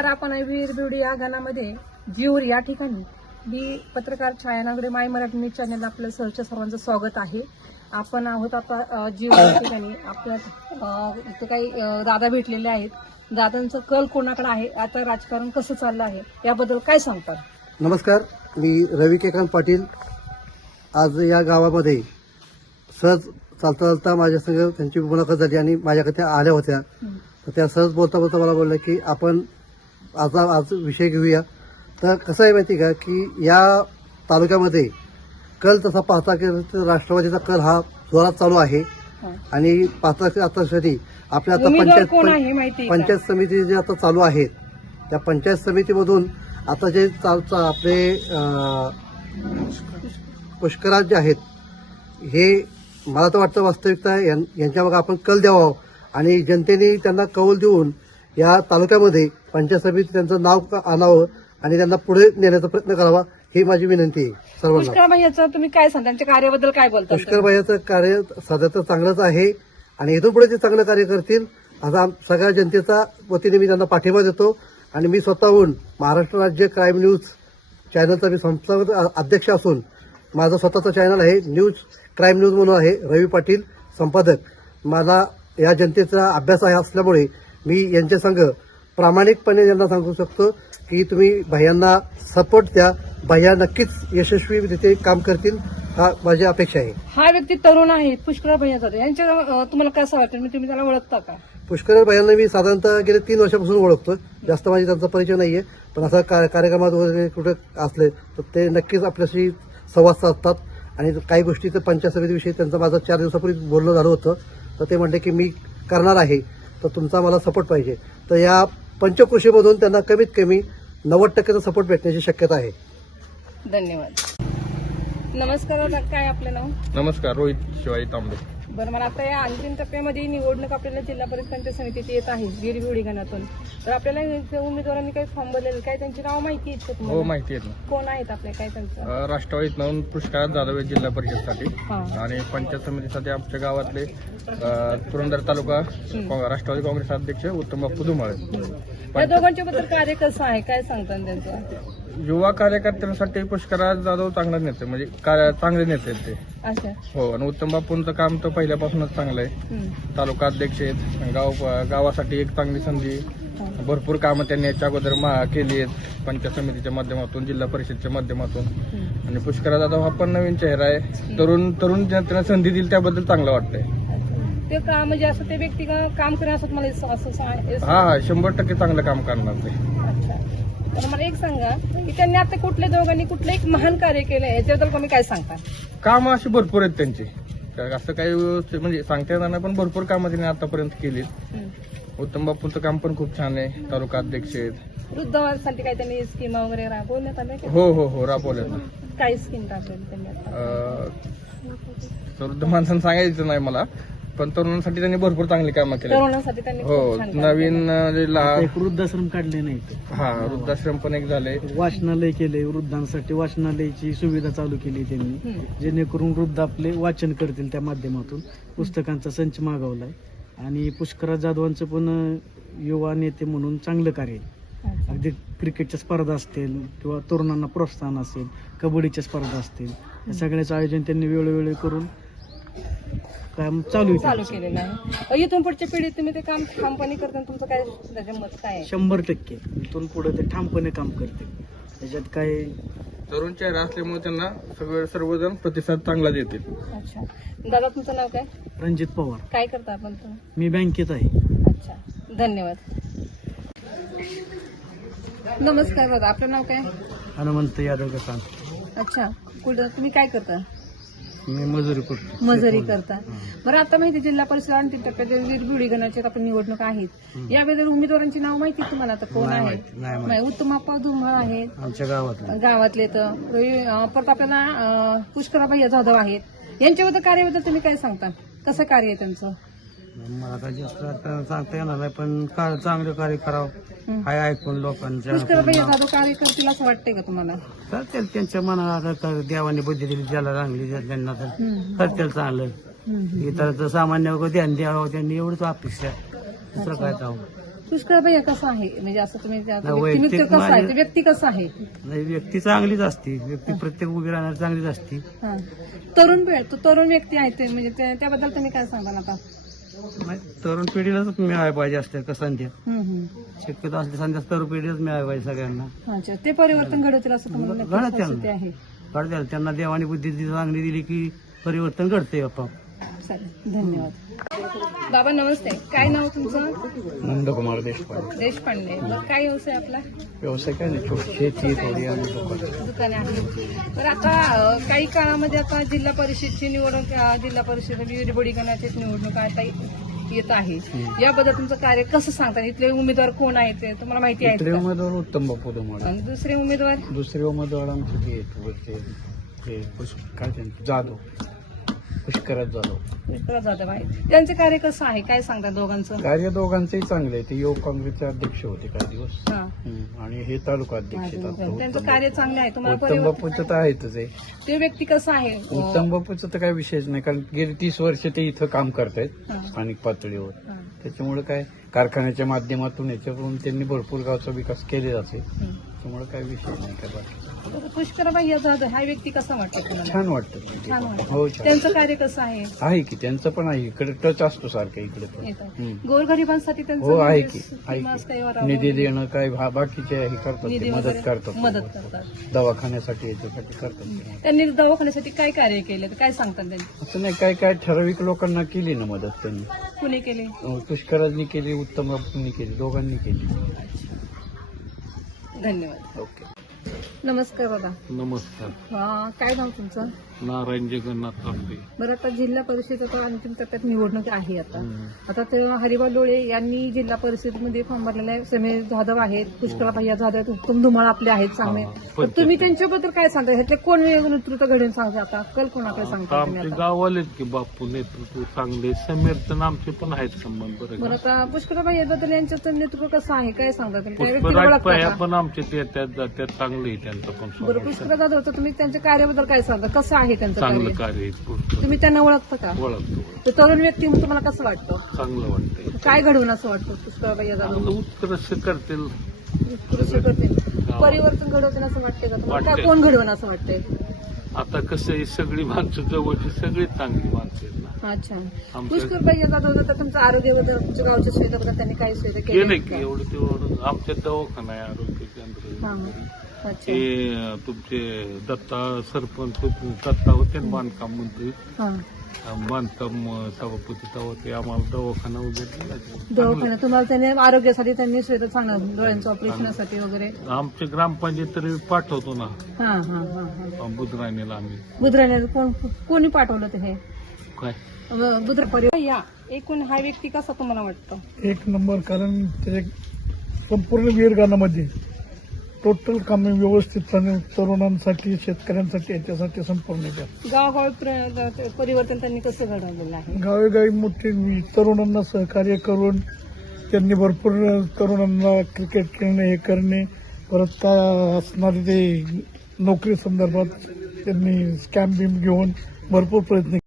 नमस्कार. आपण वीर बिवडी या गाण्यामध्ये जीवर या ठिकाणी मी पत्रकार छायानगरी माय मराठी न्यूज चॅनल आपल्या सहर्ष सर्वांचं स्वागत आहे. आपण आहोत आता जीवर या ठिकाणी. आपल्या इथं काही दादा भेटलेले आहेत. दादांचं कल कोणाकडे आहे, आता राजकारण कसं चाललं आहे याबद्दल काय सांगतात? नमस्कार, मी रविकांत पाटील. आज या गावामध्ये सहज चालता चालता माझ्या संग त्यांची मुलाखत झाली आणि माझ्याकडे त्या आल्या होत्या. तर त्या सहज बोलता बोलता मला बोलल्या की आपण आज विषय घेऊया. तर कसं आहे माहिती का की या तालुक्यामध्ये कल तसा पाहता की राष्ट्रवादीचा कल हा जोरात चालू आहे आणि पाहता आतासाठी आपल्या आता पंचायत समिती जे आता चालू आहेत त्या पंचायत समितीमधून आता जे आपले पुष्कराज जे आहेत हे मला तर वाटतं वास्तविकता यांच्या मागे आपण कल द्यावा आणि जनतेने त्यांना कौल देऊन या तालुक्यामध्ये पंचायत समिती त्यांचं नाव आणावं आणि त्यांना पुढे नेण्याचा प्रयत्न करावा ही माझी विनंती आहे सर्वांना. पुष्कर भैयाचं तुम्ही काय सांगता, त्यांच्या कार्याबद्दल काय बोलता? पुष्कर भैयाचं कार्य सध्या तर चांगलंच आहे आणि इथून पुढे ते चांगलं कार्य करतील असा सगळ्या जनतेचा वतीने मी त्यांना पाठिंबा देतो. आणि मी स्वतःहून महाराष्ट्र राज्य क्राईम न्यूज चॅनलचा मी संस्थागत अध्यक्ष असून माझं स्वतःचं चॅनल आहे न्यूज क्राईम न्यूज म्हणून आहे. रवी पाटील संपादक. मला या जनतेचा अभ्यास आहे असल्यामुळे मी यांच्या संघ प्रामाणिकपणे यांना सांगू शकतो की तुम्ही भैयांना सपोर्ट द्या. भैया नक्कीच यशस्वीरित्या काम करतील हा माझी अपेक्षा आहे. हा व्यक्ती तरुण आहे, पुष्कर भैया जाधव यांच्या तुम्हाला कसं वाटतं, तुम्ही त्याला ओळखता का? पुष्कर भैयांना मी साधारणतः गेले 3 वर्षापासून ओळखतो. जास्त माझी त्यांचा परिचय नाहीये, पण असा कार्यक्रमात वगैरे कुठे असले तर ते नक्कीच आपल्याशी संवाद साधतात आणि काही गोष्टी तर पंचायत समितीविषयी त्यांचं माझं 4 दिवसापूर्वी बोलणं झालं होतं. तर ते म्हणले की मी करणार आहे तर तुमचा मला सपोर्ट पाहिजे. तर या पंचकृषीमधून त्यांना कमीत कमी 90% सपोर्ट भेटण्याची शक्यता आहे. धन्यवाद. नमस्कार, काय आपलं नाव? नमस्कार, रोहित शिवाजी तांबे. बरं, मला आता या अंतिम टप्प्यामध्ये निवडणूक आपल्याला जिल्हा परिषद पंचायत समितीत येत आहे वीर बिवडी गणातून. तर आपल्याला उमेदवारांनी काही फॉर्म भरलेले, काय त्यांची नाव माहिती आहेत का तुम्हाला? हो, माहिती आहेत ना. कोण आहेत आपले, काय त्यांचं? राष्ट्रवादीतून पुष्कराज जाधव आहेत जिल्हा परिषदसाठी आणि पंचायत समितीसाठी आमच्या गावातले पुरंदर तालुका राष्ट्रवादी काँग्रेस अध्यक्ष उत्तम बापू धुमाळे. या दोघांच्या बद्दल कार्य कसं आहे, काय सांगतात त्यांचं? युवा कार्यकर्त्यांसाठी पुष्कराज जाधव चांगला नेते, म्हणजे चांगले नेते आहेत ते. अच्छा. हो, आणि उत्तम बापूंचं काम तर पहिल्यापासूनच चांगलं आहे. तालुका अध्यक्ष आहेत, गावासाठी एक चांगली संधी, भरपूर कामं त्यांनी याच्या अगोदर केली आहेत पंचायत समितीच्या माध्यमातून, जिल्हा परिषदच्या माध्यमातून. आणि पुष्कराज जाधव हा पण नवीन चेहरा आहे. तरुण त्यांना संधी दिली त्याबद्दल चांगलं वाटतंय. ते काम म्हणजे असं ते व्यक्ती काम करणार असं मला असं? हा, 100% चांगलं काम करणार ते. अच्छा. तर मला एक सांगा की त्यांनी आता कुठल्या दोघांनी कुठलं एक महान कार्य केलं याच्याबद्दल तुम्ही काय सांगता? काम अशी भरपूर आहेत त्यांची, असं काही म्हणजे सांगता येणार नाही, पण भरपूर कामं त्यांनी आतापर्यंत केलीत. उत्तम बापूंचं काम पण खूप छान आहे. तालुका अध्यक्ष आहेत. वृद्धांसाठी काय त्यांनी स्कीम वगैरे राबवण्यात आल्या? हो, राबवल्यात ना. काय स्कीम राबवली त्यांनी? वृद्ध माणसांना सांगायचं नाही मला, पण तरुणांसाठी त्यांनी भरपूर चांगली कामं केली. तरुणांसाठी त्यांनी हो, नवीन वृद्धाश्रम काढले नाही. हा, वृद्धाश्रम पण एक झाले. वाचनालय केले वृद्धांसाठी, वाचनालयाची सुविधा चालू केली त्यांनी, जेणेकरून वृद्ध आपले वाचन करतील. त्या माध्यमातून पुस्तकांचा संच मागवलाय. आणि पुष्कराज जाधवांचं पण युवा नेते म्हणून चांगलं कार्य आहे. अगदी क्रिकेटच्या स्पर्धा असतील किंवा तरुणांना प्रोत्साहन असेल, कबड्डीच्या स्पर्धा असतील, या सगळ्याचं आयोजन त्यांनी वेळोवेळी करून काम चालू केलेलं आहे. इथून पुढच्या पिढीत तुम्ही ते काम ठामपणे करताना तुमचं काय त्याच्या मत काय आहे? 100% इथून पुढे ते ठामपणे काम करते. त्याच्यात काय तरुण चेहरा असल्यामुळे त्यांना सर्वजण प्रतिसाद चांगला देतील. अच्छा. दादा, तुमचं नाव काय? रणजित पवार. काय करता आपण? मी बँकेत आहे. अच्छा, धन्यवाद. नमस्कार दादा, आपलं नाव काय? हनुमंत यादव कसा. अच्छा, कुठं तुम्ही काय करता? मी मजुरी करतो. मजुरी करता. बरं, आता माहिती जिल्हा परिषद अंतिम टप्प्यात वीर बिवडी गणाची आपण निवडणूक आहेत. याबद्दल उमेदवारांची नाव माहिती तुम्हाला आता कोण आहे? उत्तम बापू धुमाळ आहेत आमच्या गावातले. तर परत आपल्याला पुष्कर भैया जाधव आहेत. यांच्याबद्दल कार्याबद्दल तुम्ही काय सांगता, कसं कार्य आहे त्यांचं? मला काय जास्त सांगता येणार नाही, पण चांगलं कार्य करावं हाय ऐकून लोकांच्या. पुष्कर भैया जाधव कार्य करतील असं वाटतंय का तुम्हाला? करतील त्यांच्या मनाला, देवाने बुद्धी दिली ज्याला चांगली त्यांना तर करतील चांगलं. इतर सामान्य ध्यान द्यावं त्यांनी, एवढंच अपेक्षा, दुसरं काय करावं. पुष्कळ भैया कसं आहे, म्हणजे असं तुम्ही त्या नाही, व्यक्तिमत्व वैयक्तिक कसं आहे, माझे- ते व्यक्ती कसं आहे? नाही, व्यक्ती चांगलीच असते. व्यक्ती प्रत्येक उभी राहणार चांगलीच असते. हा. तरुण व्यक्ती आहे ते, म्हणजे त्याबद्दल तुम्ही काय सांगाल आता? नाही, तरुण पिढीलाच मिळायला पाहिजे असते का संध्या. हम्म. शक्यतो असते संध्या तरुण पिढीलाच मिळायला पाहिजे सगळ्यांना. अच्छा, ते परिवर्तन घडवतील असं तुम्हाला नक्कीच घडवतील. खात्री आहे. कळते त्यांना देवाने बुद्धी चांगली दिली की परिवर्तन घडते बाप्पा. चालेल, धन्यवाद. बाबा नमस्ते, काय नाव तुमचं? नंदकुमार देशपांडे. देशपांडे. बरं, काय व्यवसाय आपला? व्यवसाय काय नाही, शेती थोडी आणि दुकाने आहे. तर आता काही काळामध्ये आता जिल्हा परिषदची निवडणूक, जिल्हा परिषद विविध बडी गणाची निवडणूक आता येत आहे. याबद्दल तुमचं कार्य कसं सांगता? इथले उमेदवार कोण आहेत ते तुम्हाला माहिती आहे इथले का? उमेदवार उत्तम बापू धुमाळ. आणि दुसरे उमेदवार? दुसरे उमेदवार आमचे ते आहेत, काय त्यांचं जाधव, पुष्कराज जाधव. विश्वनाथ जाधव आहे. त्यांचे कार्य कसं आहे, काय सांगता दोघांचं? कार्य दोघांचंही चांगलं आहे. ते युवक काँग्रेसचे अध्यक्ष होते काही दिवस. हा. आणि हे तालुका अध्यक्ष आहेत आता. त्यांचं कार्य चांगलं आहे. तुम्हाला उत्तम परिवर्तन, बापूचं तर आहेतच आहे. ते व्यक्ती कसं आहे? उत्तम बापूचं तर काही विषयच नाही, कारण गेली 30 वर्ष ते इथं काम करतायत हा. स्थानिक पातळीवर. हा. त्याच्यामुळे काय कारखान्याच्या माध्यमातून याच्याकडून त्यांनी भरपूर गावचा विकास केले जाते. हं. त्यामुळे काही विषय नाही काय बाकी. पुष्करबाई जाधव हा व्यक्ती कसा वाटतो तुम्हाला? छान वाटतं. छान वाटतं. हो, छान. त्यांचं कार्य कसं आहे? आहे की त्यांचं पण आहे, इकडे टच असतो सारखं इकडे पण. येतं. हं. गोरगरिबांसाठी त्यांचं हो, आहे म्हणजे की आहे किंवा काही की. वरावं, निधी देणं काय बाकीचे हे करतात, निधी ते मदत वगैरे करतात. मदत करतात. दवाखान्यासाठी याच्यासाठी करतात ते. त्यांनी दवाखान्यासाठी काय कार्य केले, काय सांगतात त्यांनी? असं नाही, काय काय ठराविक लोकांना केली ना मदत त्यांनी. कुणी केले? पुष्कराजनी केली, उत्तम बापूंनी केली, दोघांनी केली. धन्यवाद. ओके. नमस्कार बाबा. नमस्कार. काय नाव तुमचं? नारायण जगन्नाथ तांबे. बरं, आता जिल्हा परिषदेचा अंतिम टप्प्यात निवडणूक आहे आता तेव्हा हरिभाऊ लोळे यांनी जिल्हा परिषदेमध्ये फॉर्म भरलेला आहे. समीर जाधव आहेत, पुष्कळ भैया जाधव आहेत, उत्तम धुमाळ आपले आहेत चांगले. तर तुम्ही त्यांच्याबद्दल काय सांगता? ह्यातले कोण नेतृत्व घडवून सांगता? आता कल कोणाकडे आता सांगता तुम्ही आमचे आता? गावालेच की बापू नेतृत्व चांगले, समीर तर आमचे पण आहेत संबंध बरं बरं, का. आता पुष्कळ भैया बद्दल यांचं नेतृत्व कसं आहे, काय सांगता तुम्ही? त्या व्यक्तीला पुष्पराज ओळखता पाया का? पण आमचे ते येतात जात्यात, चांगले आहे त्यांचं पण बरं, स्वभाव. पुष्कळ जाधव, तर तुम्ही त्यांच्या कार्याबद्दल काय सांगता? कसं आहे त्यांचं चांगलं कार्य? कार्य आहे पुष्कर. तुम्ही त्यांना ओळखता का? ओळखतो, तर तरुण व्यक्ती म्हणून तुम्हाला कसं वाटतं? चांगलं वाटतंय. काय घडवून असं वाटतं पुष्कळ भैया जाधव? चांगलं उत्कर्ष करतील. कृषी करते. परिवर्तन घडवते असं वाटते का तुम्हाला? काय वाटतंय. कोण घडवून असं वाटतंय? आता कसं आहे, सगळी माणसं जवळची सगळी चांगली माणसं आहेत ना. अच्छा, आमच्या- पुष्कळ भैया जाधव, तर तुमचं आरोग्य वगैरे तुमच्या गावच्या सुविधा त्यांनी काही सुविधा केलं केल्या की का? एवढं तेवढं आमच्या दवाखाना आहे, आरोग्य केंद्र. हा, हा. अच्छा. ते तुमचे दत्ता सरपंच दत्ता होते ना बांधकाम मंत्री, हा. बांधकाम सभापती, तेव्हा ते आम्हाला दवाखाना वगैरे दिला. दवाखाना तुम्हाला त्यांनी आरोग्यासाठी त्यांनी सुविधा चांगलं, डोळ्यांच्या ऑपरेशनसाठी वगैरे. आमच्या ग्रामपंचायत तरी पाठवतो ना हा हा हा हा. बुधराणीला आम्ही. बुधराने कोणी पाठवलं ते हे? काय बुधरा परिवार. या एकूण हा व्यक्ती कसा तुम्हाला वाटतो? एक नंबर, कारण त्याच्या संपूर्ण वीरगाणामध्ये टोटल कामे व्यवस्थित चालू, तरुणांसाठी, शेतकऱ्यांसाठी, याच्यासाठी संपूर्ण येतात. गावोगावी परिवर्तन त्यांनी कसं घडवलेलं आहे? गावेगावी मोठे तरुणांना सहकार्य करून त्यांनी भरपूर तरुणांना क्रिकेट खेळणे, हे करणे, परत काय असणारे ते नोकरी संदर्भात त्यांनी स्कॅम बिम घेऊन भरपूर प्रयत्न